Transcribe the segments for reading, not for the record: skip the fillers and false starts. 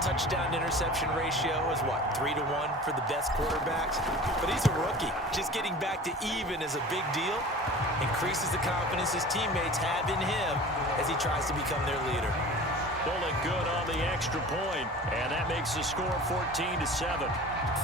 touchdown to interception ratio is what, 3-1 for the best quarterbacks? But he's a rookie. Just getting back to even is a big deal. Increases the confidence his teammates have in him as he tries to become their leader. Bullet good on the extra point, and that makes the score 14-7.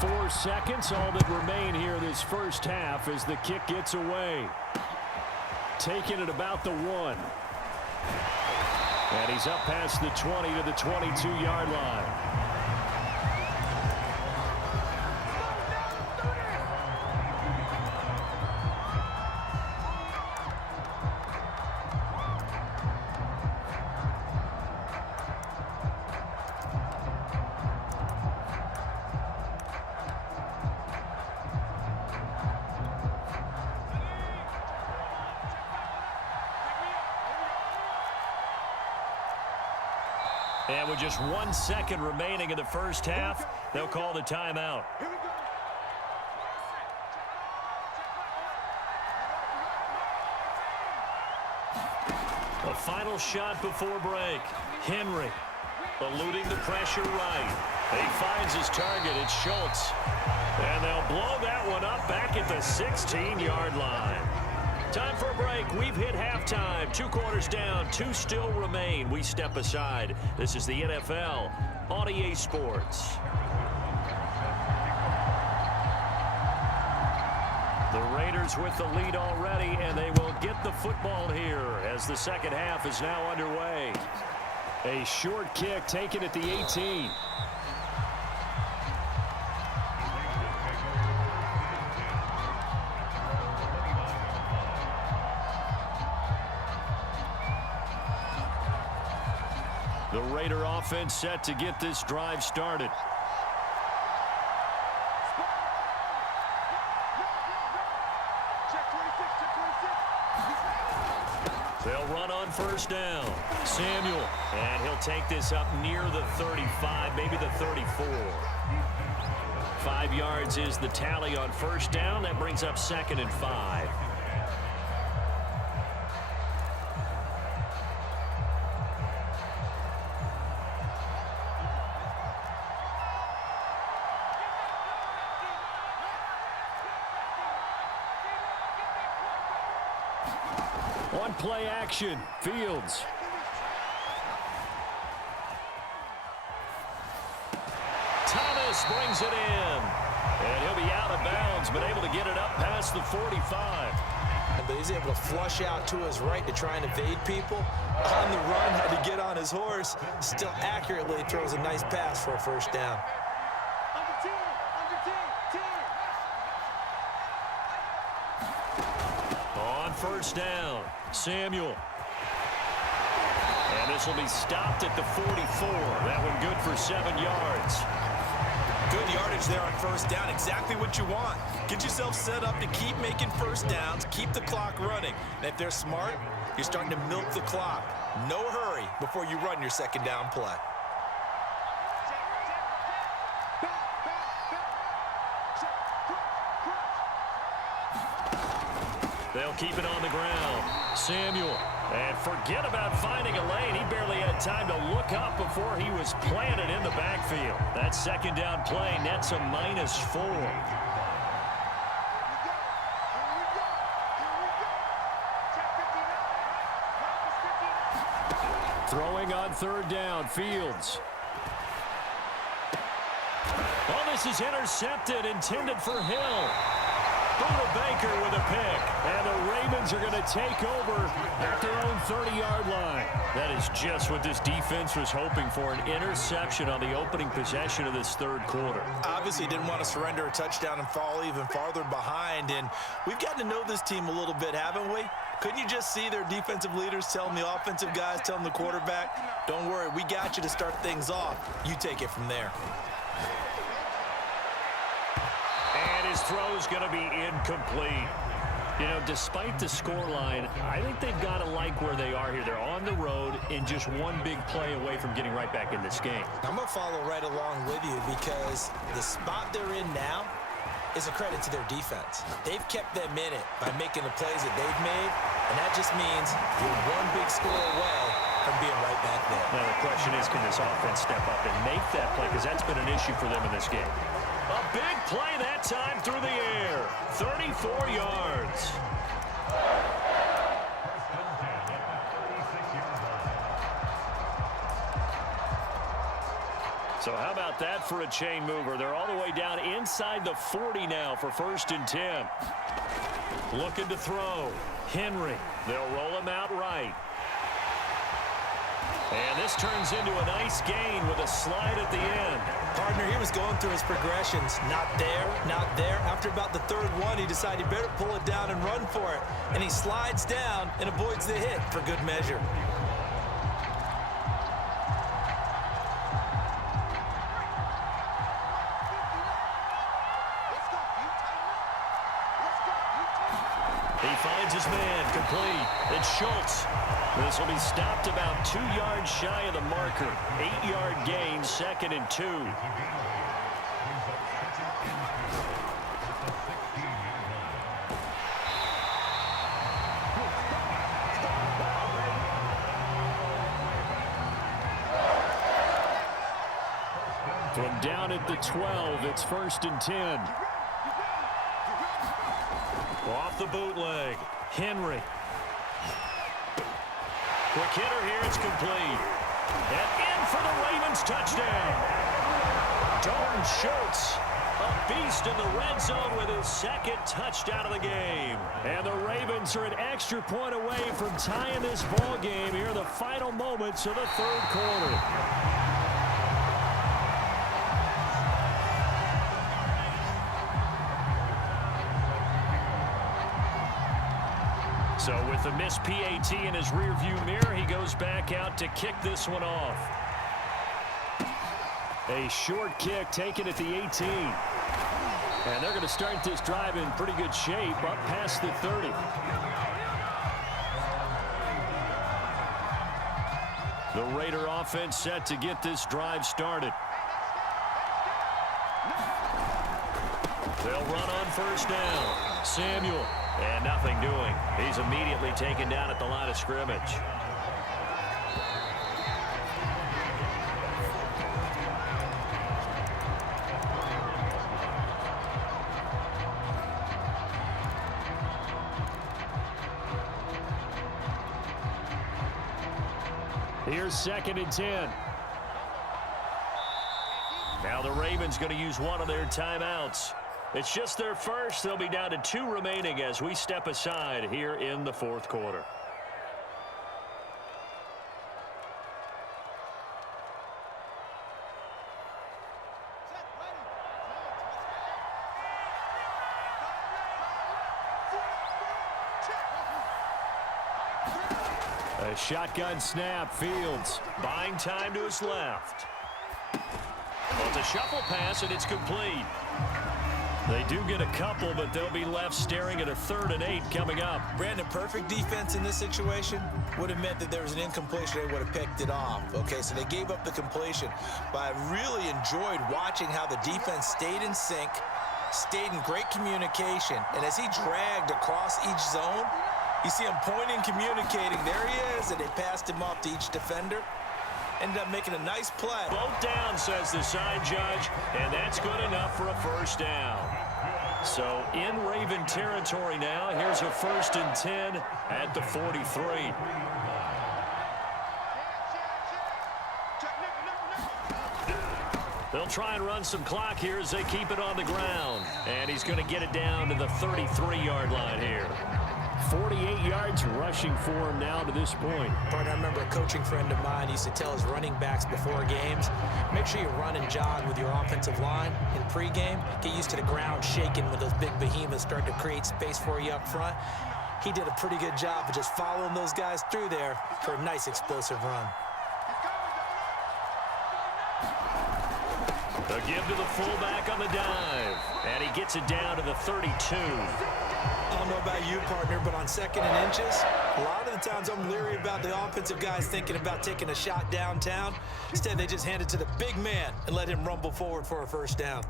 4 seconds, all that remain here this first half as the kick gets away. Taking it about the 1. And he's up past the 20 to the 22-yard line. And with just 1 second remaining in the first half, they'll call the timeout. A final shot before break. Henry eluding the pressure right. He finds his target. It's Schultz. And they'll blow that one up back at the 16-yard line. Time for a break. We've hit halftime. 2 quarters down. 2 still remain. We step aside. This is the NFL on EA Sports. The Raiders with the lead already, and they will get the football here as the second half is now underway. A short kick taken at the 18. The Raider offense set to get this drive started. They'll run on first down. Samuel, and he'll take this up near the 35, maybe the 34. 5 yards is the tally on first down. That brings up 2nd and 5. On play action, Fields. Thomas brings it in. And he'll be out of bounds, but able to get it up past the 45. But he's able to flush out to his right to try and evade people. On the run, had to get on his horse. Still accurately throws a nice pass for a first down. On first down, Samuel. And this will be stopped at the 44. That one good for 7 yards. Good yardage there on first down. Exactly what you want. Get yourself set up to keep making first downs, keep the clock running. And if they're smart, you're starting to milk the clock. No hurry before you run your second down play. They'll keep it on the ground. Samuel. And forget about finding a lane. He barely had time to look up before he was planted in the backfield. That second down play nets a -4. Throwing on third down, Fields. Oh, this is intercepted, intended for Hill. Buda Baker with a pick. And the Ravens are going to take over at their own 30-yard line. That is just what this defense was hoping for, an interception on the opening possession of this third quarter. Obviously didn't want to surrender a touchdown and fall even farther behind. And we've gotten to know this team a little bit, haven't we? Couldn't you just see their defensive leaders telling the offensive guys, telling the quarterback, don't worry, we got you to start things off. You take it from there. His throw is going to be incomplete. You know, despite the scoreline, I think they've got to like where they are here. They're on the road and just one big play away from getting right back in this game. I'm going to follow right along with you because the spot they're in now is a credit to their defense. They've kept them in it by making the plays that they've made, and that just means you're one big score away from being right back there. Now the question is, can this offense step up and make that play? Because that's been an issue for them in this game. A big play that time through the air. 34 yards. So how about that for a chain mover? They're all the way down inside the 40 now for 1st and 10. Looking to throw. Henry. They'll roll him out right. And this turns into a nice gain with a slide at the end. Partner, he was going through his progressions. Not there, not there. After about the 3rd one, he decided he better pull it down and run for it. And he slides down and avoids the hit for good measure. He finds his man, complete. It's Schultz. This will be stopped about 2 yards shy of the marker. 8-yard gain, 2nd and 2. From down at the 12, it's 1st and 10. Off the bootleg, Henry. Quick hitter here, it's complete. And in for the Ravens touchdown. Dalton Schultz, a beast in the red zone with his 2nd touchdown of the game. And the Ravens are an extra point away from tying this ball game here in the final moments of the 3rd quarter. So with a missed PAT in his rearview mirror, he goes back out to kick this one off. A short kick taken at the 18. And they're going to start this drive in pretty good shape up past the 30. The Raider offense set to get this drive started. They'll run on 1st down. Samuel. And nothing doing. He's immediately taken down at the line of scrimmage. Here's 2nd and 10. Now the Ravens going to use one of their timeouts. It's just their first. They'll be down to 2 remaining as we step aside here in the 4th quarter. A shotgun snap. Fields buying time to his left. Well, it's a shuffle pass, and it's complete. They do get a couple, but they'll be left staring at a 3rd and 8 coming up. Brandon, perfect defense in this situation would have meant that there was an incompletion. They would have picked it off. Okay, so they gave up the completion. But I really enjoyed watching how the defense stayed in sync, stayed in great communication. And as he dragged across each zone, you see him pointing, communicating. There he is, and they passed him off to each defender. Ended up making a nice play. Both down, says the side judge, and that's good enough for a 1st down. So in Raven territory now. Here's a 1st and 10 at the 43. They'll try and run some clock here as they keep it on the ground. And he's going to get it down to the 33-yard line here. 48 yards rushing for him now to this point. Partner, I remember a coaching friend of mine used to tell his running backs before games, make sure you run and jog with your offensive line in pregame. Get used to the ground shaking when those big behemoths start to create space for you up front. He did a pretty good job of just following those guys through there for a nice explosive run. The give to the fullback on the dive. And he gets it down to the 32. I don't know about you, partner, but on 2nd and inches, a lot of the times I'm leery about the offensive guys thinking about taking a shot downtown. Instead, they just hand it to the big man and let him rumble forward for a 1st down.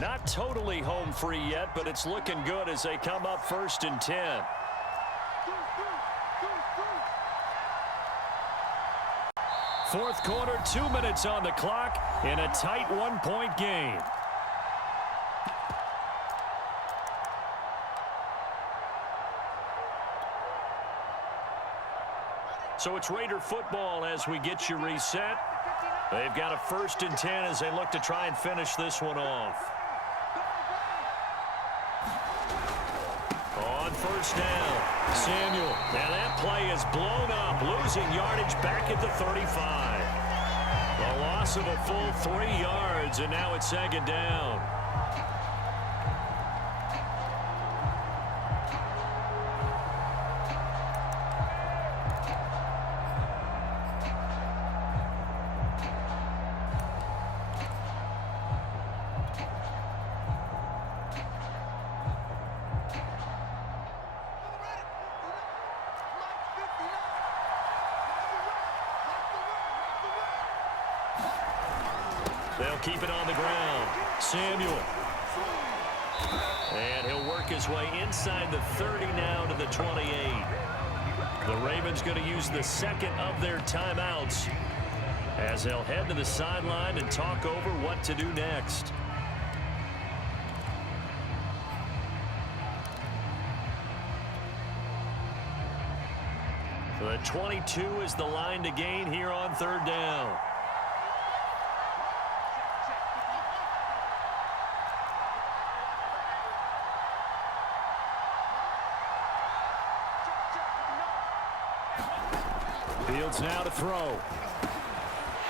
Not totally home free yet, but it's looking good as they come up 1st and 10. Fourth quarter, 2 minutes on the clock in a tight one-point game. So it's Raider football as we get you reset. They've got a 1st and 10 as they look to try and finish this one off. On 1st down, Samuel. And that play is blown up, losing yardage back at the 35. A loss of a full 3 yards, and now it's 2nd down. They'll keep it on the ground. Samuel. And he'll work his way inside the 30 now to the 28. The Ravens going to use the 2nd of their timeouts as they'll head to the sideline and talk over what to do next. The 22 is the line to gain here on 3rd down. Fields now to throw.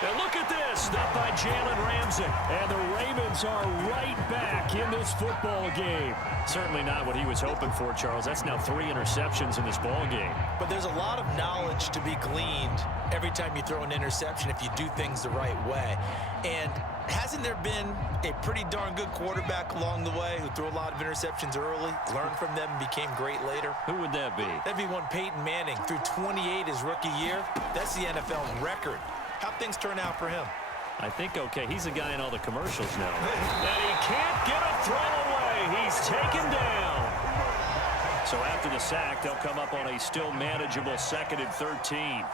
And look at this, stopped by Jalen Ramsey. And the Ravens are right back in this football game. Certainly not what he was hoping for, Charles. That's now 3 interceptions in this ball game. But there's a lot of knowledge to be gleaned every time you throw an interception if you do things the right way. And hasn't there been a pretty darn good quarterback along the way who threw a lot of interceptions early, learned from them, and became great later? Who would that be? That'd be one Peyton Manning. Threw 28 his rookie year. That's the NFL record. How'd things turn out for him? I think, okay, he's a guy in all the commercials now. And he can't get a throw away. He's taken down. So after the sack, they'll come up on a still manageable 2nd and 13.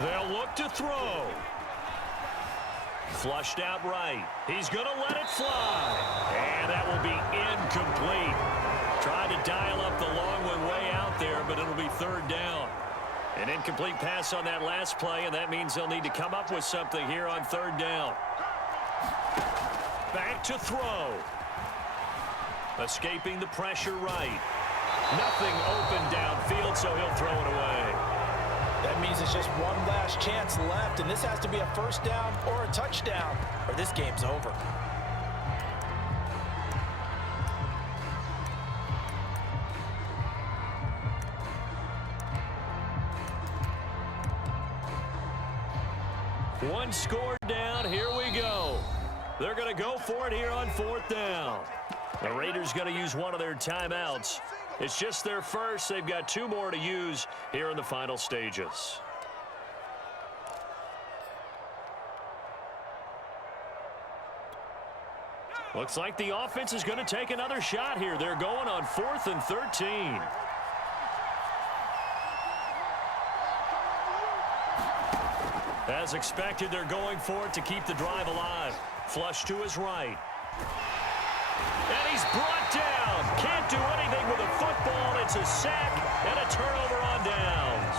They'll look to throw. Flushed out right. He's going to let it fly. And that will be incomplete. Tried to dial up the long one way out there, but it'll be 3rd down. An incomplete pass on that last play, and that means they'll need to come up with something here on 3rd down. Back to throw. Escaping the pressure right. Nothing open downfield, so he'll throw it away. That means it's just one last chance left, and this has to be a 1st down or a touchdown, or this game's over. One score down, here we go. They're going to go for it here on 4th down. The Raiders going to use one of their timeouts. It's just their first. They've got 2 more to use here in the final stages. Looks like the offense is going to take another shot here. They're going on 4th and 13. As expected, they're going for it to keep the drive alive. Flush to his right. And he's brought down. Can't do anything with a football. It's a sack and a turnover on downs.